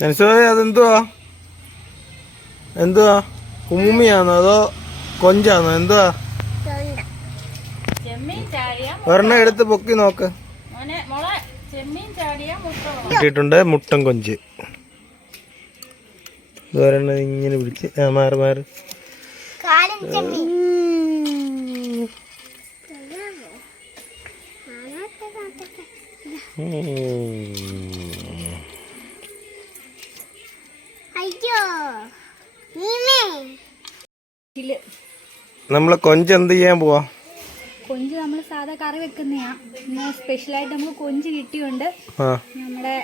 അതെന്തുവാ? എന്തുവാ? ഉമ്മിയാണോ അതോ കൊഞ്ചാണോ? എന്തുവാ? ഒരെണ്ണം എടുത്ത് പൊക്കി നോക്ക്. കിട്ടിയിട്ടുണ്ട് മുട്ടൻ കൊഞ്ച്. ഒരെണ്ണം ഇങ്ങനെ പിടിച്ച് മാറി മാറി. നമ്മള് കൊഞ്ച് എന്ത് ചെയ്യാൻ പോവാ? കൊഞ്ച് നമ്മൾ സാധാ കറി വെക്കുന്നയാ. ഇന്ന് സ്പെഷ്യലായിട്ട് നമുക്ക് കൊഞ്ച് കിട്ടിയുണ്ട്. നമ്മുടെ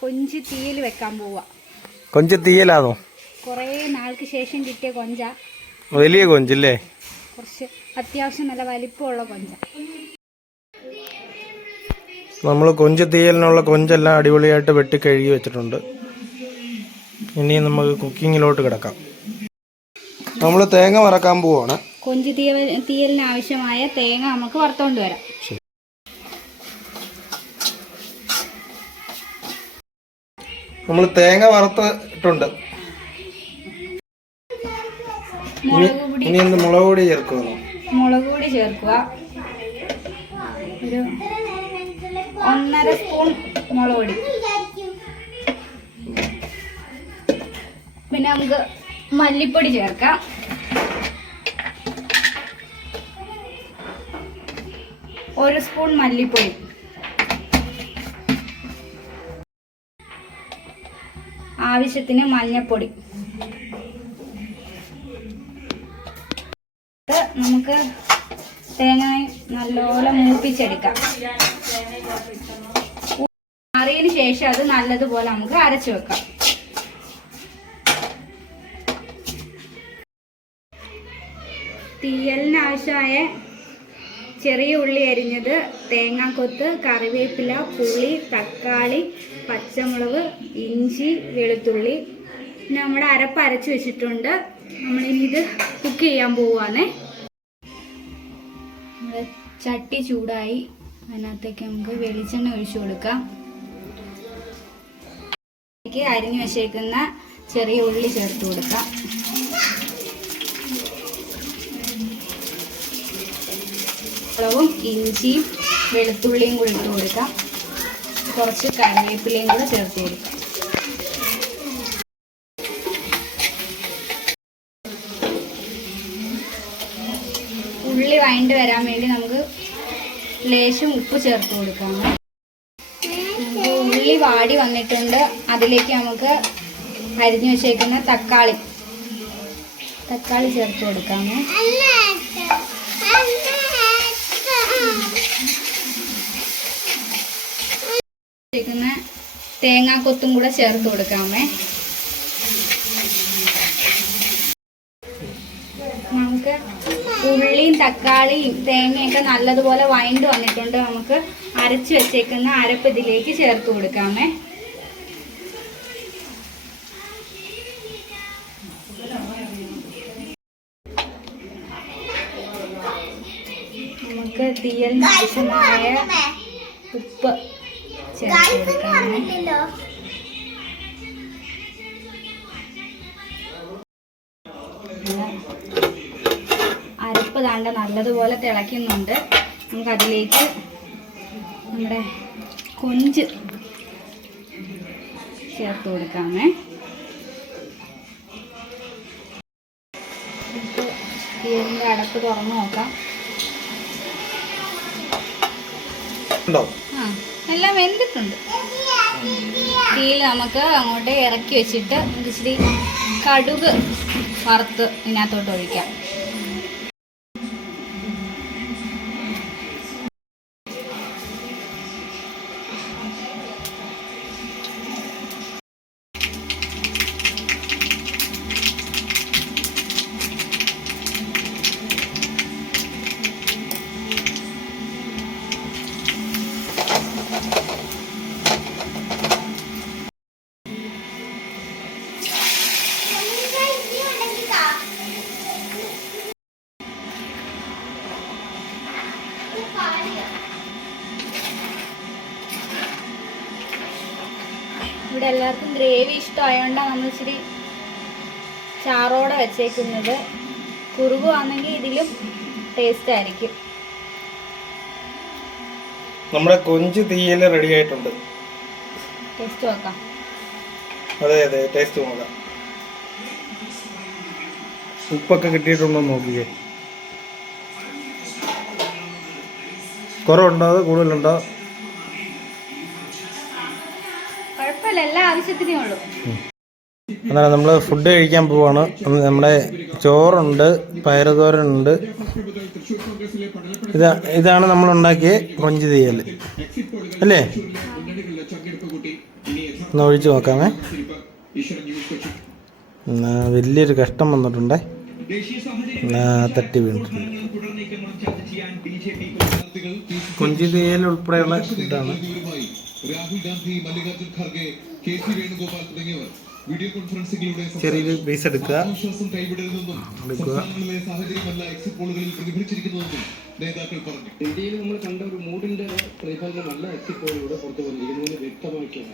കൊഞ്ച് തീയൽ വെക്കാൻ പോവാ. കൊഞ്ച് തീയലാണോ? കൊറേ നാൾക്ക് ശേഷം കിട്ടിയ കൊഞ്ച. വലിയ കൊഞ്ചല്ലേ? കുറച്ച് അത്യാവശ്യം നല്ല വലിപ്പമുള്ള കൊഞ്ച. നമ്മൾ കൊഞ്ച് തീയലിനുള്ള കൊഞ്ചെല്ലാം അടിപൊളിയായിട്ട് വെട്ടി കഴുകി വെച്ചിട്ടുണ്ട്. ഇനി നമുക്ക് കുക്കിങ്ങിലോട്ട് കിടക്കാം. നമ്മൾ തേങ്ങ വറക്കാൻ പോവാണ്. കൊഞ്ച് തീയലിന് ആവശ്യമായ തേങ്ങ നമുക്ക് വറുത്തോണ്ട് വരാം. നമ്മൾ തേങ്ങ വറുത്തിട്ടുണ്ട്. ഇനി എന്ത് മുളക് പൊടി ചേർക്കുമോ? മുളക് പൊടി ചേർക്കുക. ഒരു 1.5 സ്പൂൺ മുളക് പൊടി. പിന്നെ നമുക്ക് മല്ലിപ്പൊടി ചേർക്കാം. 1 സ്പൂൺ മല്ലിപ്പൊടി. ആവശ്യത്തിന് മഞ്ഞൾപ്പൊടി. നമുക്ക് തേങ്ങ നല്ലോണം മൂപ്പിച്ചെടുക്കാം. മാറിയതിന് ശേഷം അത് നല്ലതുപോലെ നമുക്ക് അരച്ചു വെക്കാം. തീയലിന് ആവശ്യമായ ചെറിയ ഉള്ളി അരിഞ്ഞത്, തേങ്ങാക്കൊത്ത്, കറിവേപ്പില, പുളി, തക്കാളി, പച്ചമുളക്, ഇഞ്ചി, വെളുത്തുള്ളി. പിന്നെ നമ്മുടെ അരപ്പ് അരച്ച് വെച്ചിട്ടുണ്ട്. നമ്മളിനി ഇത് കുക്ക് ചെയ്യാൻ പോവാണേ. ചട്ടി ചൂടായി. അതിനകത്തേക്ക് നമുക്ക് വെളിച്ചെണ്ണ ഒഴിച്ചു കൊടുക്കാം. അരിഞ്ഞു വെച്ചേക്കുന്ന ചെറിയ ഉള്ളി ചേർത്ത് കൊടുക്കാം. മുളകും ഇഞ്ചിയും വെളുത്തുള്ളിയും കൂടി ഇട്ട് കൊടുക്കാം. കുറച്ച് കറിവേപ്പിലയും കൂടെ ചേർത്ത് കൊടുക്കാം. ഉള്ളി വഴണ്ട് വരാൻ വേണ്ടി നമുക്ക് ലേശം ഉപ്പ് ചേർത്ത് കൊടുക്കാം. ഉള്ളി വാടി വന്നിട്ടുണ്ട്. അതിലേക്ക് നമുക്ക് അരിഞ്ഞു വെച്ചേക്കുന്ന തക്കാളി ചേർത്ത് കൊടുക്കാമേ. തേങ്ങാക്കൊത്തും കൂടെ ചേർത്ത് കൊടുക്കാമേ. നമുക്ക് ഉള്ളിയും തക്കാളിയും തേങ്ങയൊക്കെ നല്ലതുപോലെ വഴണ്ട് വന്നിട്ടുണ്ട്. നമുക്ക് അരച്ചു വെച്ചേക്കുന്ന അരപ്പ് ഇതിലേക്ക് ചേർത്ത് കൊടുക്കാമേ. നമുക്ക് തീയലിന് ആവശ്യമായ ഉപ്പ് ചേർത്ത് കൊടുക്കാമേ. അരപ്പ് താണ്ട നല്ലതുപോലെ തിളയ്ക്കുന്നുണ്ട്. നമുക്കതിലേക്ക് നമ്മുടെ കൊഞ്ച് ചേർത്ത് കൊടുക്കാമേ. നമുക്ക് തീയലിൻ്റെ അടപ്പ് തുറന്ന് നോക്കാം. എല്ലാം വെന്തിട്ടുണ്ട്. തീയിൽ നമുക്ക് അങ്ങോട്ട് ഇറക്കി വെച്ചിട്ട് ഇച്ചിരി കടുക് വറുത്ത് ഇതിനകത്തോട്ട് ഒഴിക്കാം. ഇവിടെ എല്ലാവർക്കും ഗ്രേവി ഇഷ്ടമായതുകൊണ്ടാണ് നമ്മൾ ഇച്ചിരി ചാറോടെ വെച്ചേക്കുന്നത്. കുറുകുവാണെങ്കിൽ ഇതിലും ടേസ്റ്റ് ആയിരിക്കും. നമ്മുടെ കൊഞ്ച് തീയൽ റെഡി ആയിട്ടുണ്ട്. ടേസ്റ്റ് നോക്കാം. അതെ അതെ, ടേസ്റ്റ് നോക്കാം. ഉപ്പൊക്കെ കിട്ടിയിട്ടുണ്ടോ നോക്കിക്കേ. കുറവുണ്ടോ അതോ കൂടുതലുണ്ടോ? കുഴപ്പമില്ല, എല്ലാ ആവശ്യത്തിനേ ഉള്ളൂ. അതാണ് നമ്മൾ ഫുഡ് കഴിക്കാൻ പോവാണ്. നമ്മുടെ ചോറുണ്ട്, പയറുതോരനുണ്ട്. ഇതാണ് നമ്മൾ ഉണ്ടാക്കിയ കൊഞ്ച് തീയൽ അല്ലേ? ഒന്ന് ഒഴിച്ച് നോക്കാമേ. വലിയൊരു കഷ്ടം വന്നിട്ടുണ്ടേ, തട്ടി വീണിട്ടുണ്ട്. കൊഞ്ച് തീയൽ ഉൾപ്പെടെയുള്ള ഫുഡാണ്. രാഹുൽ ഗാന്ധി, മല്ലികാർജുൻ ഖാർഗെ, കെ സി വേണുഗോപാൽ തുടങ്ങിയവർ വീഡിയോ കോൺഫറൻസിംഗിലൂടെ ചെറിയൊരു പീസ് എടുക്കുക. ആശ്വാസം കൈവിടരുതെന്നും സംസ്ഥാനങ്ങളിലെ സാഹചര്യമല്ല എക്സിറ്റ് പോളുകളിൽ പ്രതിഫലിച്ചിരിക്കുന്നതെന്നും നേതാക്കൾ പറഞ്ഞു. ഇന്ത്യയിൽ നമ്മൾ കണ്ട ഒരു മൂഡിന്റെ പ്രതിഫലനമല്ല എക്സിറ്റ് പോളിലൂടെ പുറത്തു വന്നിരിക്കുന്നതിന് വ്യക്തമാക്കിയാണ്.